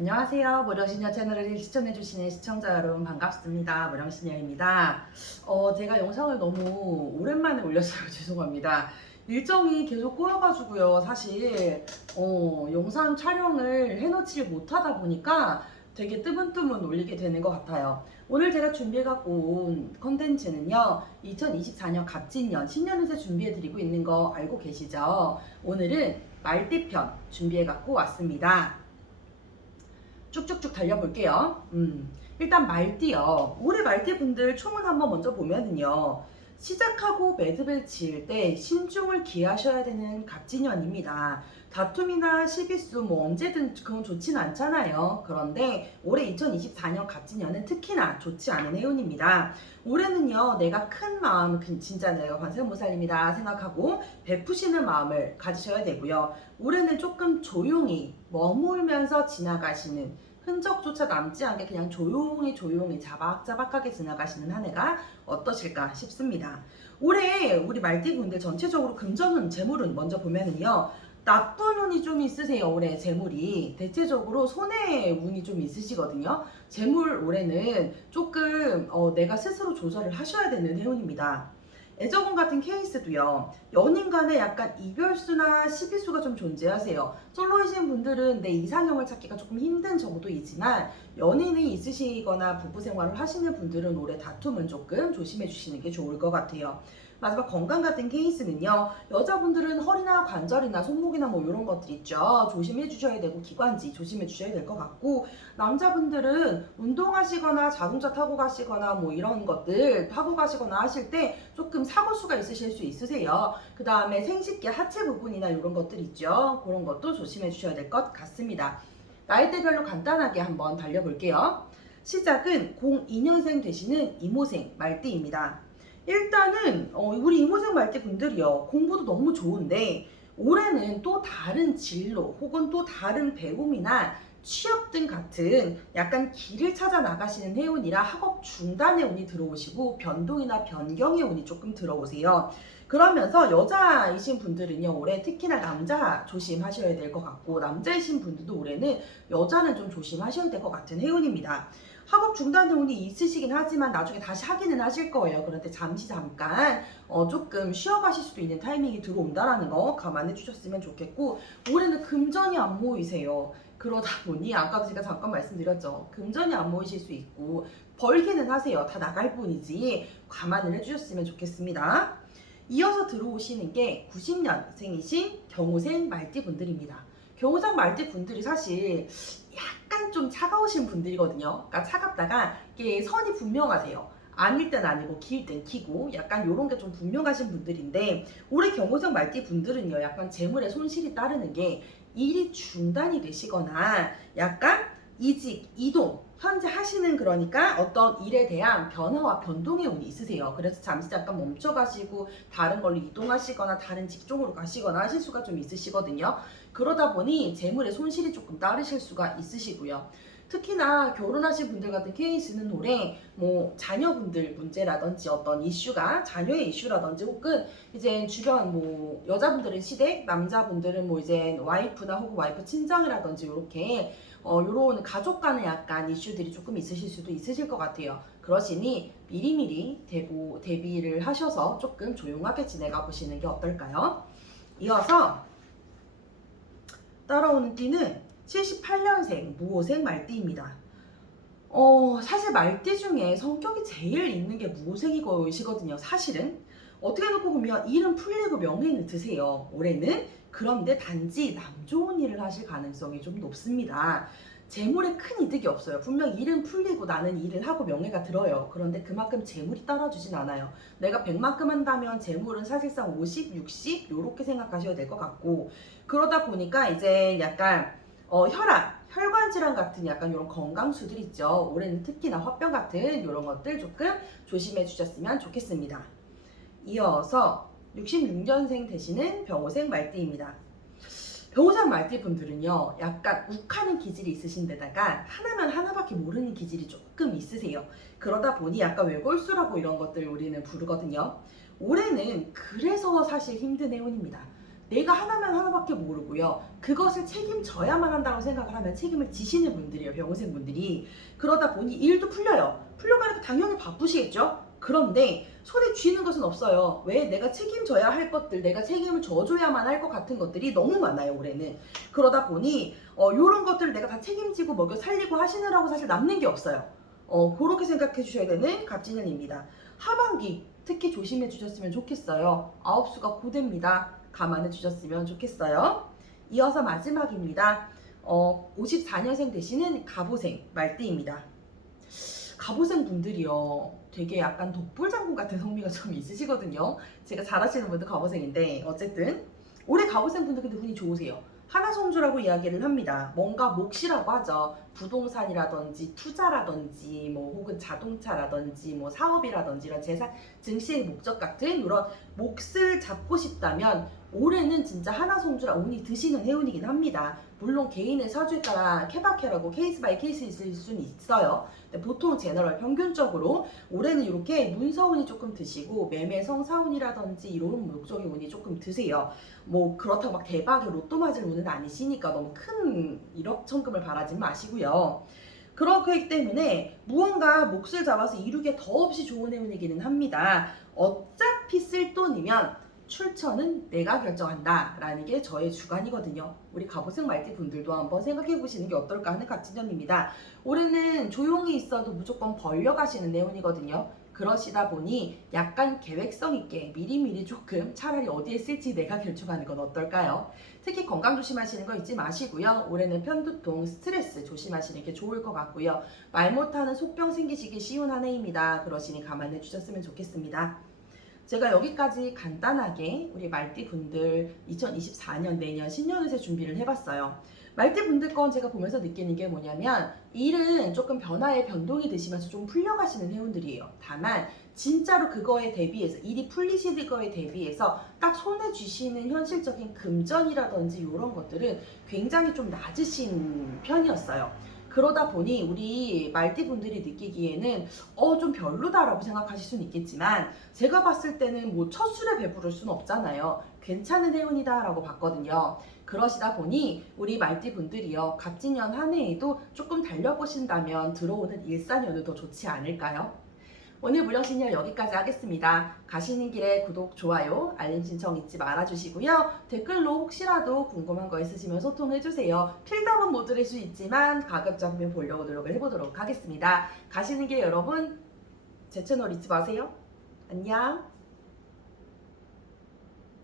안녕하세요. 무령신녀 채널을 시청해주시는 시청자 여러분 반갑습니다. 무령신녀입니다. 제가 영상을 너무 오랜만에 올렸어요. 죄송합니다. 일정이 계속 꼬여가지고요. 사실 영상 촬영을 해놓지 못하다 보니까 되게 뜨문뜨문 올리게 되는 것 같아요. 오늘 제가 준비해갖고 온 컨텐츠는요. 2024년 갑진년 신년운세 준비해드리고 있는 거 알고 계시죠? 오늘은 말띠편 준비해갖고 왔습니다. 쭉쭉쭉 달려볼게요. 일단 말띠요. 올해 말띠 분들 총을 한번 먼저 보면은요. 시작하고 매듭을 지을 때 신중을 기하셔야 되는 갑진년입니다. 다툼이나 시비수 뭐 언제든 그건 좋진 않잖아요. 그런데 올해 2024년 갑진년은 특히나 좋지 않은 해운입니다. 올해는요 내가 큰 마음 진짜 내가 관세음보살입니다 생각하고 베푸시는 마음을 가지셔야 되고요. 올해는 조금 조용히 머물면서 지나가시는 흔적조차 남지 않게 그냥 조용히 자박자박하게 지나가시는 한 해가 어떠실까 싶습니다. 올해 우리 말띠분들 전체적으로 금전운, 재물운 먼저 보면은요. 나쁜 운이 좀 있으세요. 올해 재물이 대체적으로 손해 운이 좀 있으시거든요. 재물 올해는 조금 내가 스스로 조절을 하셔야 되는 해운입니다. 애정운 같은 케이스도요. 연인 간에 약간 이별수나 시비수가 좀 존재하세요. 솔로이신 분들은 내 이상형을 찾기가 조금 힘든 정도이지만 연인이 있으시거나 부부 생활을 하시는 분들은 올해 다툼은 조금 조심해 주시는 게 좋을 것 같아요. 마지막 건강 같은 케이스는요. 여자분들은 허리나 관절이나 손목이나 뭐 이런 것들 있죠. 조심해 주셔야 되고 기관지 조심해 주셔야 될 것 같고 남자분들은 운동하시거나 자동차 타고 가시거나 뭐 이런 것들 타고 가시거나 하실 때 조금 사고수가 있으실 수 있으세요. 그 다음에 생식기 하체 부분이나 이런 것들 있죠. 그런 것도 조심해 주셔야 될 것 같습니다. 나이대별로 간단하게 한번 달려볼게요. 시작은 02년생 되시는 이모생 말띠입니다. 일단은 우리 이모생 말띠 분들이요 공부도 너무 좋은데 올해는 또 다른 진로 혹은 또 다른 배움이나 취업 등 같은 약간 길을 찾아 나가시는 해운이라 학업 중단의 운이 들어오시고 변동이나 변경의 운이 조금 들어오세요. 그러면서 여자이신 분들은요 올해 특히나 남자 조심하셔야 될 것 같고 남자이신 분들도 올해는 여자는 좀 조심하셔야 될 것 같은 해운입니다. 학업 중단의 운이 있으시긴 하지만 나중에 다시 하기는 하실 거예요. 그런데 잠깐 조금 쉬어가실 수도 있는 타이밍이 들어온다라는 거 감안해 주셨으면 좋겠고 올해는 금전이 안 모이세요. 그러다 보니 아까도 제가 잠깐 말씀드렸죠. 금전이 안 모이실 수 있고 벌기는 하세요. 다 나갈 뿐이지 감안을 해주셨으면 좋겠습니다. 이어서 들어오시는 게 90년생이신 경호생 말띠 분들입니다. 경호생 말띠 분들이 사실 약간 좀 차가우신 분들이거든요. 그러니까 차갑다가 이게 선이 분명하세요. 아닐 땐 아니고 길 땐 기고 약간 요런 게 좀 분명하신 분들인데 올해 경호생 말띠 분들은요 약간 재물에 손실이 따르는 게 일이 중단이 되시거나 약간 이직, 이동, 현재 하시는 그러니까 어떤 일에 대한 변화와 변동의 운이 있으세요. 그래서 잠시 잠깐 멈춰가시고 다른 걸로 이동하시거나 다른 직종으로 가시거나 하실 수가 좀 있으시거든요. 그러다 보니 재물에 손실이 조금 따르실 수가 있으시고요. 특히나 결혼하신 분들 같은 케이스는 올해 뭐 자녀분들 문제라든지 어떤 이슈가 자녀의 이슈라든지 혹은 이제 주변 뭐 여자분들은 시댁, 남자분들은 뭐 이제 와이프나 혹은 와이프 친정이라든지 이렇게 요런 가족 간의 약간 이슈들이 조금 있으실 수도 있으실 것 같아요. 그러시니 미리미리 대비를 하셔서 조금 조용하게 지내가 보시는 게 어떨까요? 이어서 따라오는 띠는 78년생 무호생 말띠입니다. 사실 말띠 중에 성격이 제일 있는 게 무호생이시거든요. 사실은 어떻게 놓고 보면 일은 풀리고 명예는 드세요. 올해는 그런데 단지 남 좋은 일을 하실 가능성이 좀 높습니다. 재물에 큰 이득이 없어요. 분명 일은 풀리고 나는 일을 하고 명예가 들어요. 그런데 그만큼 재물이 따라주진 않아요. 내가 100만큼 한다면 재물은 사실상 50, 60 이렇게 생각하셔야 될 것 같고 그러다 보니까 이제 약간 혈관 질환 같은 약간 이런 건강수들 있죠. 올해는 특히나 화병 같은 이런 것들 조금 조심해 주셨으면 좋겠습니다. 이어서 66년생 되시는 병호생 말띠입니다. 병호생 말띠 분들은요 약간 욱하는 기질이 있으신 데다가 하나만 하나밖에 모르는 기질이 조금 있으세요. 그러다 보니 약간 외골수라고 이런 것들 우리는 부르거든요. 올해는 그래서 사실 힘든 해운입니다. 내가 하나면 하나밖에 모르고요. 그것을 책임져야만 한다고 생각을 하면 책임을 지시는 분들이에요. 병원생분들이. 그러다 보니 일도 풀려요. 풀려가니까 당연히 바쁘시겠죠? 그런데 손에 쥐는 것은 없어요. 왜? 내가 책임져야 할 것들, 내가 책임을 져줘야만 할 것 같은 것들이 너무 많아요, 올해는. 그러다 보니 요런 것들을 내가 다 책임지고 먹여 살리고 하시느라고 사실 남는 게 없어요. 그렇게 생각해 주셔야 되는 갑진년입니다. 하반기 특히 조심해 주셨으면 좋겠어요. 아홉수가 고됩니다. 감안해 주셨으면 좋겠어요. 이어서 마지막입니다. 54년생 되시는 갑오생 말띠입니다. 갑오생 분들이요, 되게 약간 독불장군 같은 성미가 좀 있으시거든요. 제가 잘 아시는 분들 갑오생인데, 어쨌든 올해 갑오생 분들 근데 운이 좋으세요. 하나성주라고 이야기를 합니다. 뭔가 몫이라고 하죠. 부동산이라든지 투자라든지 뭐 혹은 자동차라든지 뭐 사업이라든지 이런 재산 증시의 목적 같은 이런 몫을 잡고 싶다면 올해는 진짜 하나성주라 운이 드시는 해운이긴 합니다. 물론 개인의 사주에 따라 케바케라고 케이스 바이 케이스 있을 수는 있어요. 근데 보통 제너럴 평균적으로 올해는 이렇게 문서운이 조금 드시고 매매성 사운이라든지 이런 목적의 운이 조금 드세요. 뭐 그렇다고 막 대박의 로또 맞을 운은 아니시니까 너무 큰 일억천금을 바라지 마시고요. 그렇기 때문에 무언가 몫을 잡아서 이루기에 더없이 좋은 해운이기는 합니다. 어차피 쓸 돈이면 출처는 내가 결정한다 라는 게 저의 주관이거든요. 우리 갑오생 말띠 분들도 한번 생각해 보시는 게 어떨까 하는 갑진년입니다. 올해는 조용히 있어도 무조건 벌려가시는 내용이거든요. 그러시다 보니 약간 계획성 있게 미리미리 조금 차라리 어디에 쓸지 내가 결정하는 건 어떨까요? 특히 건강 조심하시는 거 잊지 마시고요. 올해는 편두통, 스트레스 조심하시는 게 좋을 것 같고요. 말 못하는 속병 생기시기 쉬운 한 해입니다. 그러시니 감안해 주셨으면 좋겠습니다. 제가 여기까지 간단하게 우리 말띠 분들 2024년 내년 신년운세 준비를 해봤어요. 말띠 분들 건 제가 보면서 느끼는 게 뭐냐면 일은 조금 변화에 변동이 되시면서 좀 풀려가시는 해운들이에요. 다만 진짜로 그거에 대비해서 일이 풀리시는 거에 대비해서 딱 손에 쥐시는 현실적인 금전이라든지 이런 것들은 굉장히 좀 낮으신 편이었어요. 그러다 보니 우리 말띠 분들이 느끼기에는 좀 별로다라고 생각하실 수는 있겠지만 제가 봤을 때는 뭐 첫 술에 배부를 수는 없잖아요. 괜찮은 해운이다 라고 봤거든요. 그러시다 보니 우리 말띠 분들이요, 갑진년 한 해에도 조금 달려보신다면 들어오는 일사년은 더 좋지 않을까요? 오늘 무령신년 여기까지 하겠습니다. 가시는 길에 구독, 좋아요, 알림 신청 잊지 말아주시고요. 댓글로 혹시라도 궁금한 거 있으시면 소통해주세요. 필답은 못 드릴 수 있지만 가급적이면 보려고 노력을 해보도록 하겠습니다. 가시는 길에 여러분 제 채널 잊지 마세요. 안녕.